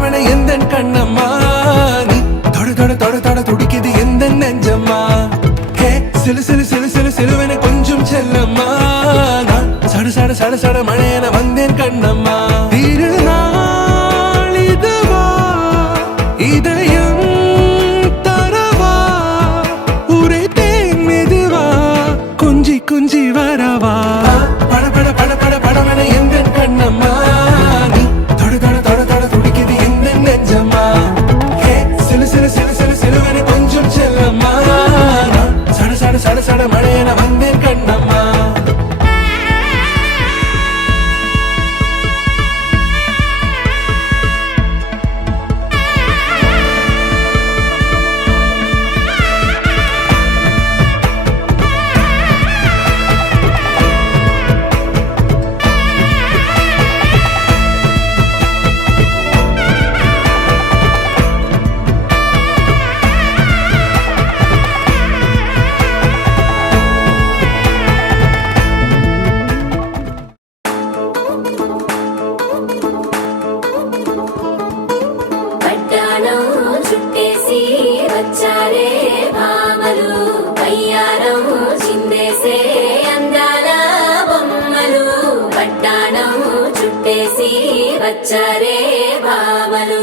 படவன எந்தன் கண்ணம்மா நீ தொட தொட தொட தொட துடிக்குது எந்த நெஞ்சம்மா ஹே சிலு சிலு சிலு சிலு சிலுவென கொஞ்சம் செல்லம்மா நான் சட சட சட சட மழையென வந்தேன் கண்ணம்மா திருநாள் இதுவா இதயம் தரவா உரைத்தேன் மெதுவா கொஞ்சி கொஞ்சி வரவா பட பட பட பட படவன எந்தன் கண்ணம்மா நீ தொட தொட தொட தொட துடிக்குது எந்த நெஞ்சம்மா ஹே சிலு சிலு சிலு சிலு சிலுவென கொஞ்சம் செல்லம்மா நான் சட சட சட சட மழையென வந்தேன் கண்ணம்மா చుట్టేసి వచ్చారే భామలు అయ్యారం చిందేసే అందాల బొమ్మలు పట్టాణం చుట్టేసి వచ్చారే భామలు